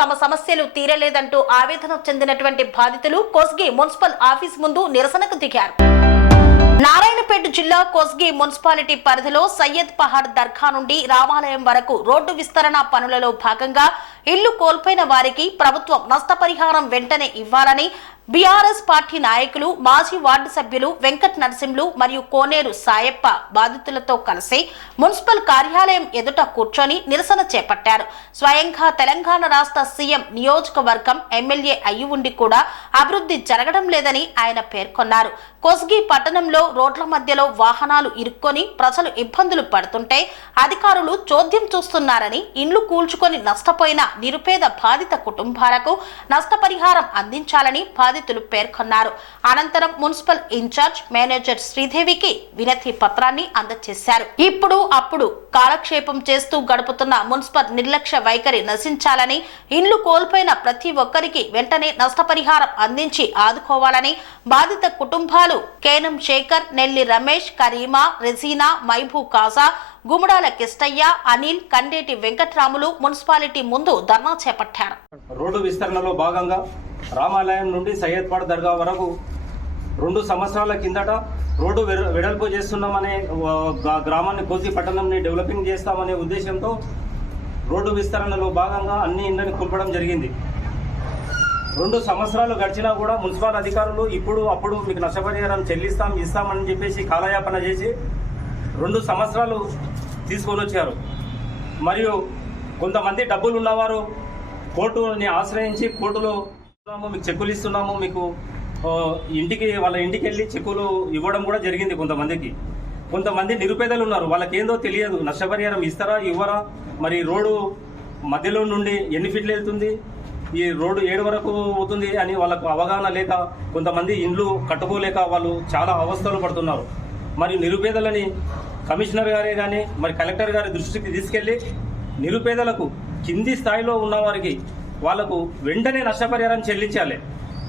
తమ సమస్యలు తీరలేదంటూ ఆవేదన చెందినటువంటి బాధితులు కోస్గి మున్సిపల్ ఆఫీస్ ముందు నిరసనకు దిగారు. నారాయణపేట జిల్లా కోస్గి మున్సిపాలిటీ పరిధిలో సయ్యద్ పహాడ్ దర్గా నుండి రామాలయం వరకు రోడ్డు విస్తరణ పనులలో భాగంగా ఇల్లు కోల్పోయిన వారికి ప్రభుత్వం నష్టపరిహారం వెంటనే ఇవ్వాలని బీఆర్ఎస్ పార్టీ నాయకులు మాజీ వార్డు సభ్యులు వెంకట్ నరసింహులు మరియు కోనేరు సాయప్ప బాధితులతో కలిసి మున్సిపల్ కార్యాలయం ఎదుట కూర్చొని నిరసన చేపట్టారు. స్వయంగా తెలంగాణ రాష్ట్ర సీఎం నియోజకవర్గం ఎమ్మెల్యే అయి ఉండి కూడా అభివృద్ధి జరగడం లేదని ఆయన పేర్కొన్నారు. కొస్గి పట్టణంలో రోడ్ల మధ్యలో వాహనాలు ఇరుక్కొని ప్రజలు ఇబ్బందులు పడుతుంటే అధికారులు చోద్యం చూస్తున్నారని ఇండ్లు కూల్చుకొని నష్టపోయిన నిరుపేద బాధిత కుటుంబాలకు నష్టపరిహారం అందించాలని బాధితులు పేర్కొన్నారు. అనంతరం మున్సిపల్ ఇన్ఛార్జ్ మేనేజర్ శ్రీదేవికి వినతి పత్రాన్ని అందజేశారు. ఇప్పుడు అప్పుడు కాలక్షేపం చేస్తూ గడుపుతున్న మున్సిపల్ నిర్లక్ష్య వైఖరి నశించాలని ఇండ్లు కోల్పోయిన ప్రతి ఒక్కరికి వెంటనే నష్టపరిహారం అందించి ఆదుకోవాలని బాధిత కుటుంబాలు కేనం శేఖర్ నెల్లి రమేష్ కరీమా రెజీనా మైభూ కాజా గుమడాల కిష్టయ్య అనిల్ కండేటి వెంకట్రాములు మున్సిపాలిటీ ముందు ధర్నా చేపట్టారు. రోడ్డు విస్తరణలో భాగంగా రామాలయం నుండి సయ్యద్పాడ్ దర్గా వరకు రెండు సంవత్సరాల కిందట రోడ్డు వెడ- వెడల్పు చేస్తున్నామనే గ్రామాన్ని కోసి పట్టణంని డెవలపింగ్ చేస్తామనే ఉద్దేశంతో రోడ్డు విస్తరణలో భాగంగా అన్ని ఇండ్లను కూల్పడం జరిగింది. రెండు సంవత్సరాలు గడిచినా కూడా మున్సిపల్ అధికారులు ఇప్పుడు అప్పుడు మీకు నష్టపరిహారం చెల్లిస్తాం ఇస్తామని చెప్పేసి కాలయాపన చేసి రెండు సంవత్సరాలు తీసుకొని వచ్చారు. మరియు కొంతమంది డబ్బులు ఉన్నవారు కోర్టుని ఆశ్రయించి కోర్టులో మీకు చెక్కులు ఇస్తున్నాము మీకు ఇంటికి వాళ్ళ ఇంటికి వెళ్ళి చెక్కులు ఇవ్వడం కూడా జరిగింది కొంతమందికి. కొంతమంది నిరుపేదలు ఉన్నారు వాళ్ళకి ఏందో తెలియదు. నష్టపరిహారం ఇస్తారా ఇవ్వరా? మరి రోడ్డు మధ్యలో నుండి ఎన్ని ఫీట్లు వెళ్తుంది? ఈ రోడ్డు ఏడు వరకు అవుతుంది అని వాళ్ళకు అవగాహన లేక కొంతమంది ఇండ్లు కట్టుకోలేక వాళ్ళు చాలా అవస్థలు పడుతున్నారు. మరి నిరుపేదలని కమిషనర్ గారే కానీ మరి కలెక్టర్ గారి దృష్టికి తీసుకెళ్ళి నిరుపేదలకు కింది స్థాయిలో ఉన్న వారికి వాళ్ళకు వెంటనే నష్టపరిహారం చెల్లించాలి.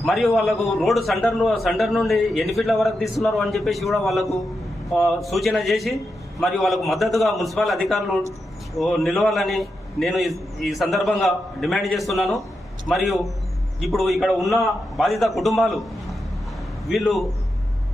మరియు వాళ్ళకు రోడ్డు సెంటర్ సెంటర్ నుండి ఎన్ని ఫీట్ల వరకు తీస్తున్నారు అని చెప్పేసి కూడా వాళ్ళకు సూచన చేసి మరియు వాళ్ళకు మద్దతుగా మున్సిపల్ అధికారులు నిలవాలని నేను ఈ- సందర్భంగా డిమాండ్ చేస్తున్నాను. మరియు ఇప్పుడు ఇక్కడ ఉన్న బాధిత కుటుంబాలు వీళ్ళు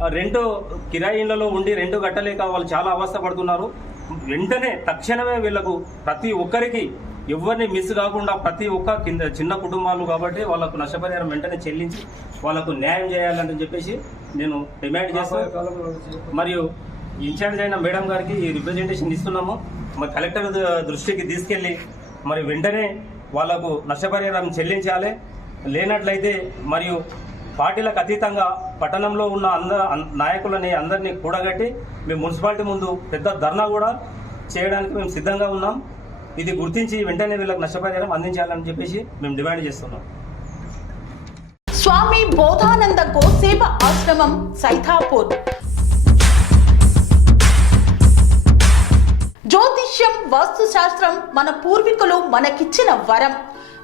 రెండు రెంట్ ఉండి రెండు గట్టలేక వాళ్ళు చాలా అవస్థ పడుతున్నారు. వెంటనే తక్షణమే వీళ్ళకు ప్రతి ఒక్కరికి ఎవరిని మిస్ కాకుండా ప్రతి ఒక్క కింద చిన్న కుటుంబాలు కాబట్టి వాళ్ళకు నష్టపరిహారం వెంటనే చెల్లించి వాళ్ళకు న్యాయం చేయాలని చెప్పేసి నేను డిమాండ్ చేస్తాను మరియు ఇన్ఛార్జ్ అయిన మేడం గారికి ఈ రిప్రజెంటేషన్ ఇస్తున్నాము. మరి కలెక్టర్ ద- దృష్టికి తీసుకెళ్ళి మరి వెంటనే వాళ్ళకు నష్టపరిహారం చెల్లించాలి. లేనట్లయితే మరియు పార్టీలకు అతీతంగా పట్టణంలో ఉన్న అంద నాయకులని అందరినీ కూడగట్టి మేము మున్సిపాలిటీ ముందు పెద్ద ధర్నా కూడా చేయడానికి మేము సిద్ధంగా ఉన్నాం. ఇది గుర్తించి వెంటనే వీళ్ళకి నష్టపరిహారం అందించాలని చెప్పేసి మేము డిమాండ్ చేస్తున్నాం. స్వామి బోధానంద గోసేవ ఆశ్రమం సైథాపూర్ జ్యోతిష్యం వాస్తుశాస్త్రం మన పూర్వీకులు మనకిచ్చిన వరం.